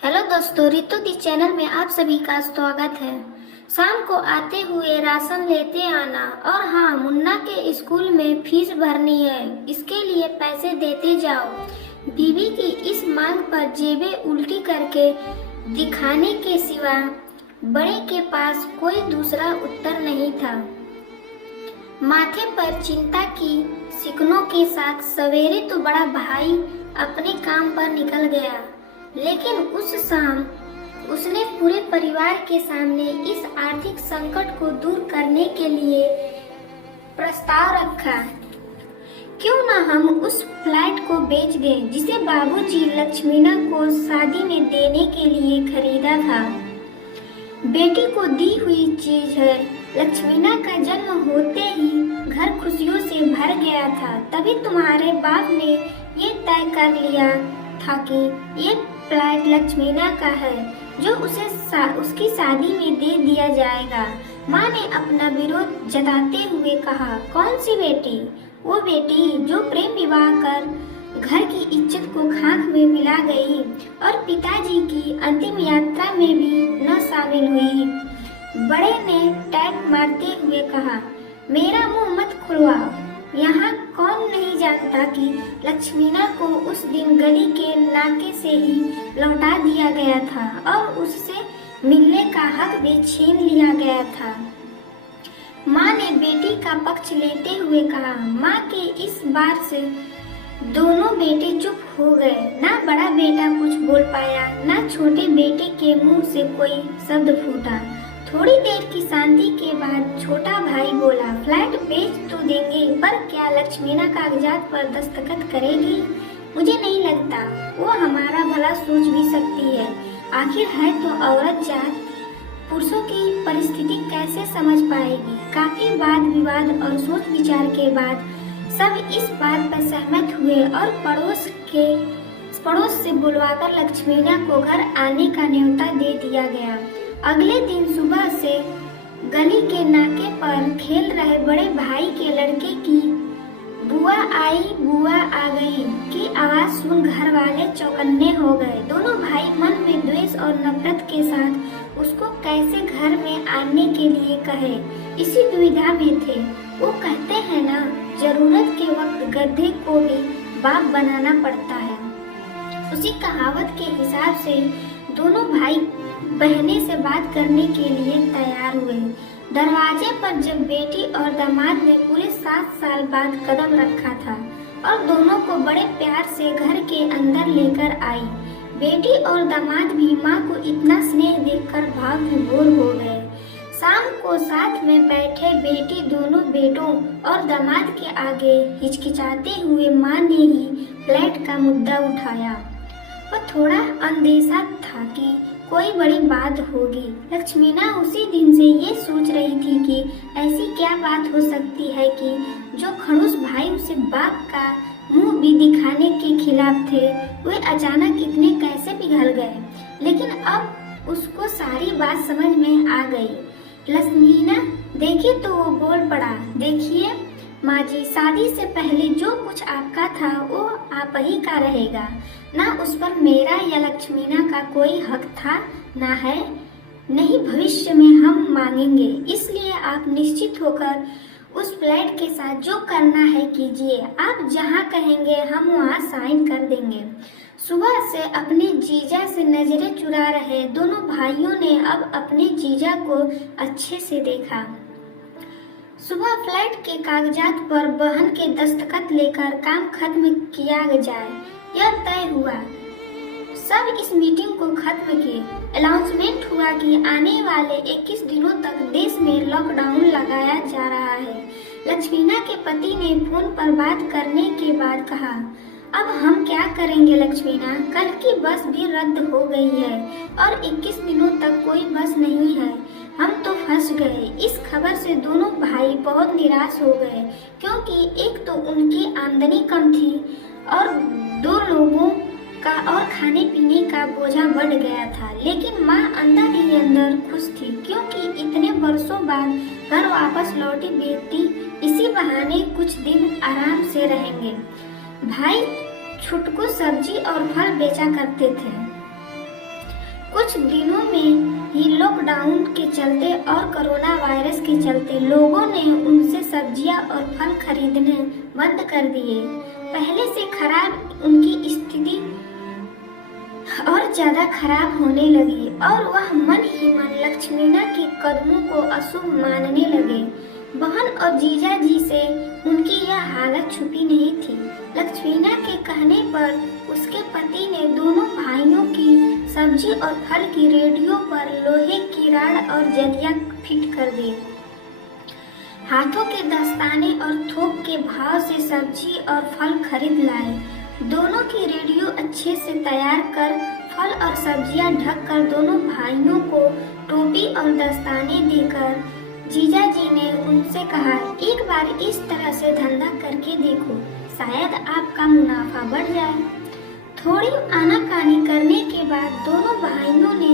Hello दोस्तों, रितु दी channel में आप सभी का स्वागत है। शाम को आते हुए राशन लेते आना और हाँ, मुन्ना के स्कूल में फीस भरनी है, इसके लिए पैसे देते जाओ। बीवी की इस मांग पर जेबें उल्टी करके दिखाने के सिवा बड़े के पास कोई दूसरा उत्तर नहीं था। माथे पर चिंता की शिकनों के साथ सवेरे तो बड़ा भाई अपने काम पर निकल गया, लेकिन उस शाम उसने पूरे परिवार के सामने इस आर्थिक संकट को दूर करने के लिए प्रस्ताव रखा। क्यों ना हम उस फ्लैट को बेच दें जिसे बाबूजी लक्ष्मीना को शादी में देने के लिए खरीदा था। बेटी को दी हुई चीज है। लक्ष्मीना का जन्म होते ही घर खुशियों से भर गया था। तभी तुम्हारे बाप ने ये तय कर लिया था कि ये फ्लैट लक्ष्मीना का है, जो उसे उसकी शादी में दे दिया जाएगा। माँ ने अपना विरोध जताते हुए कहा, कौन सी बेटी? वो बेटी जो प्रेम विवाह कर घर की इज्जत को खाक में मिला गई और पिताजी की अंतिम यात्रा में भी न शामिल हुई। बड़े ने टैग मारते हुए कहा, मेरा मुंह मत खुलवाओ। यहाँ कौन नहीं जानता कि लक्ष्मीना को उस दिन गली के नाके से ही लौटा दिया गया था और उससे मिलने का हक भी छीन लिया गया था। माँ ने बेटी का पक्ष लेते हुए कहा। माँ के इस बार से दोनों बेटे चुप हो गए। ना बड़ा बेटा कुछ बोल पाया, ना छोटे बेटे के मुंह से कोई शब्द फूटा। थोड़ी देर की शांति के बाद छोटा भाई बोला, फ्लैट बेच तो देंगे, पर क्या लक्ष्मीना कागजात पर दस्तखत करेगी? मुझे नहीं लगता वो हमारा भला सोच भी सकती है। आखिर है तो औरत जात, पुरुषों की परिस्थिति कैसे समझ पाएगी? काफी वाद विवाद और सोच विचार के बाद सब इस बात पर सहमत हुए और पड़ोस से बुलवाकर लक्ष्मीना को घर आने का न्योता दे दिया गया। अगले दिन सुबह से गली के नाके पर खेल रहे बड़े भाई के लड़के की बुआ आ गई की आवाज सुन घर वाले चौकन्ने हो गए। दोनों भाई मन में द्वेष और नफरत के साथ उसको कैसे घर में आने के लिए कहे, इसी दुविधा में थे। वो कहते हैं ना, जरूरत के वक्त गधे को भी बाप बनाना पड़ता है। उसी कहावत के हिसाब से दोनों भाई बहने से बात करने के लिए तैयार हुए। दरवाजे पर जब बेटी और दामाद ने पूरे 7 साल बाद कदम रखा था और दोनों को बड़े प्यार से घर के अंदर लेकर आई। बेटी और दामाद भी माँ को इतना स्नेह देखकर भाव विभोर हो गए। शाम को साथ में बैठे बेटी दोनों बेटों और दामाद के आगे हिचकिचाते हुए माँ ने ही फ्लैट का मुद्दा उठाया। वह थोड़ा अंदेशा था कि कोई बड़ी बात होगी। लक्ष्मीना उसी दिन से ये सोच रही थी कि ऐसी क्या बात हो सकती है कि जो खड़ूस भाई उसे बाप का मुंह भी दिखाने के खिलाफ थे, वे अचानक इतने कैसे पिघल गए। लेकिन अब उसको सारी बात समझ में आ गई। लक्ष्मीना देखी तो वो बोल पड़ा, देखिए माँ जी, शादी से पहले जो कुछ आपका था वो आप ही का रहेगा। ना उस पर मेरा या लक्ष्मीना का कोई हक था, ना है, नहीं भविष्य में हम मांगेंगे। इसलिए आप निश्चित होकर उस फ्लैट के साथ जो करना है कीजिए। आप जहाँ कहेंगे हम वहाँ साइन कर देंगे। सुबह से अपने जीजा से नजरें चुरा रहे दोनों भाइयों ने अब अपने जीजा को अच्छे से देखा। सुबह फ्लैट के कागजात पर बहन के दस्तखत लेकर काम खत्म किया जाए, यह तय हुआ। सब इस मीटिंग को खत्म किए। अनाउंसमेंट हुआ कि आने वाले 21 दिनों तक देश में लॉकडाउन लगाया जा रहा है। लक्ष्मीना के पति ने फोन पर बात करने के बाद कहा, अब हम क्या करेंगे लक्ष्मीना? कल की बस भी रद्द हो गई है और 21 दिनों तक कोई बस नहीं है। हम तो फंस गए। इस खबर से दोनों भाई बहुत निराश हो गए, क्योंकि एक तो उनकी आमदनी कम थी और 2 लोगों का और खाने पीने का बोझा बढ़ गया था। लेकिन माँ अंदर ही अंदर खुश थी, क्योंकि इतने वर्षों बाद घर वापस लौटी बेटी इसी बहाने कुछ दिन आराम से रहेंगे। भाई छुटकू सब्जी और फल बेचा करते थे। कुछ दिनों में ही लॉकडाउन के चलते और कोरोना वायरस के चलते लोगों ने उनसे सब्जियां और फल खरीदने बंद कर दिए। पहले से खराब उनकी स्थिति और ज्यादा खराब होने लगी और वह मन ही मन लक्ष्मीना के कदमों को अशुभ मानने लगे। बहन और जीजा जी से उनकी यह हालत छुपी नहीं थी। लक्ष्मीना के कहने पर उसके पति ने दोनों भाइयों की सब्जी और फल की रेडियो पर लोहे की राड और जदिया फिट कर दी। हाथों के दस्ताने और थोक के भाव से सब्जी और फल खरीद लाए। दोनों की रेडियो अच्छे से तैयार कर फल और सब्जियां ढक कर दोनों भाइयों को टोपी और दस्ताने देकर जीजा जी ने उनसे कहा, एक बार इस तरह से धंधा करके देखो, शायद आपका मुनाफा बढ़ जाए। थोड़ी आनाकानी करने के बाद दोनों भाइयों ने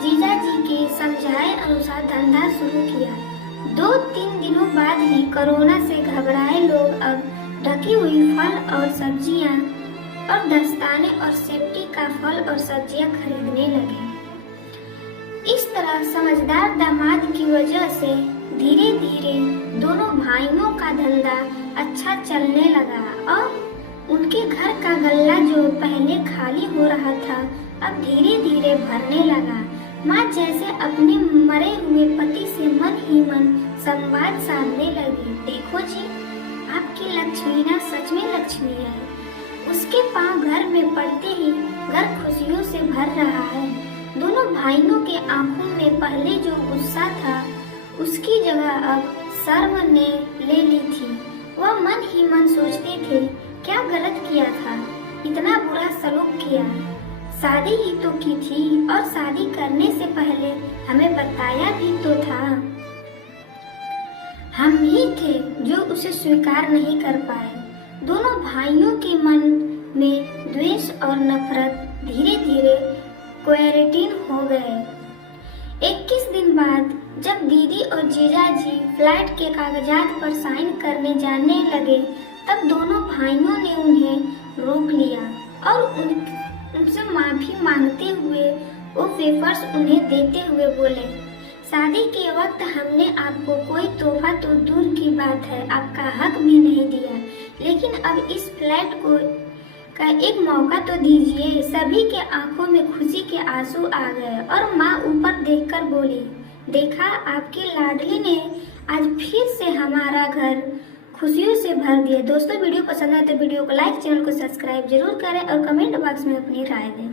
जीजा जी के समझाए अनुसार धंधा शुरू किया। 2-3 दिनों बाद ही कोरोना से घबराए लोग अब ढकी हुई फल और सब्जियां और दस्ताने और सेफ्टी का फल और सब्जियां खरीदने लगे। इस तरह समझदार दामाद की वजह से धीरे धीरे दोनों भाइयों का धंधा अच्छा चलने लगा और उनके घर का गल्ला जो पहले खाली हो रहा था अब धीरे धीरे भरने लगा। माँ जैसे अपने मरे हुए पति से मन ही मन संवाद साधने लगी। देखो जी, आपकी लक्ष्मीना सच में लक्ष्मी है। उसके पांव घर में पड़ते ही घर खुशियों से भर रहा है। दोनों भाइयों के आंखों में पहले जो गुस्सा था उसकी जगह अब शर्म ने ले ली थी। वह मन ही मन सोचते थे, क्या गलत किया था, इतना बुरा सलूक किया। शादी ही तो की थी और शादी करने से पहले हमें बताया भी तो था। हम ही थे जो उसे स्वीकार नहीं कर पाए। दोनों भाइयों के मन में द्वेष और नफरत धीरे धीरे क्वारंटीन हो गए। 21 दिन बाद जब दीदी और जीजा जी फ्लाइट के कागजात पर साइन करने जाने लगे तब दोनों भाइयों ने उन्हें रोक लिया और उनसे माफी मांगते हुए वो पेपर्स उन्हें देते हुए बोले, शादी के वक्त हमने आपको कोई तोहफा तो दूर की बात है आपका हक भी नहीं दिया, लेकिन अब इस फ्लैट को का एक मौका तो दीजिए। सभी के आंखों में खुशी के आंसू आ गए और माँ ऊपर देखकर बोली, देखा आपकी लाडली ने आज फिर से हमारा घर खुशियों से भर दिया। दोस्तों वीडियो पसंद आए तो वीडियो को लाइक, चैनल को सब्सक्राइब जरूर करें और कमेंट बॉक्स में अपनी राय दें।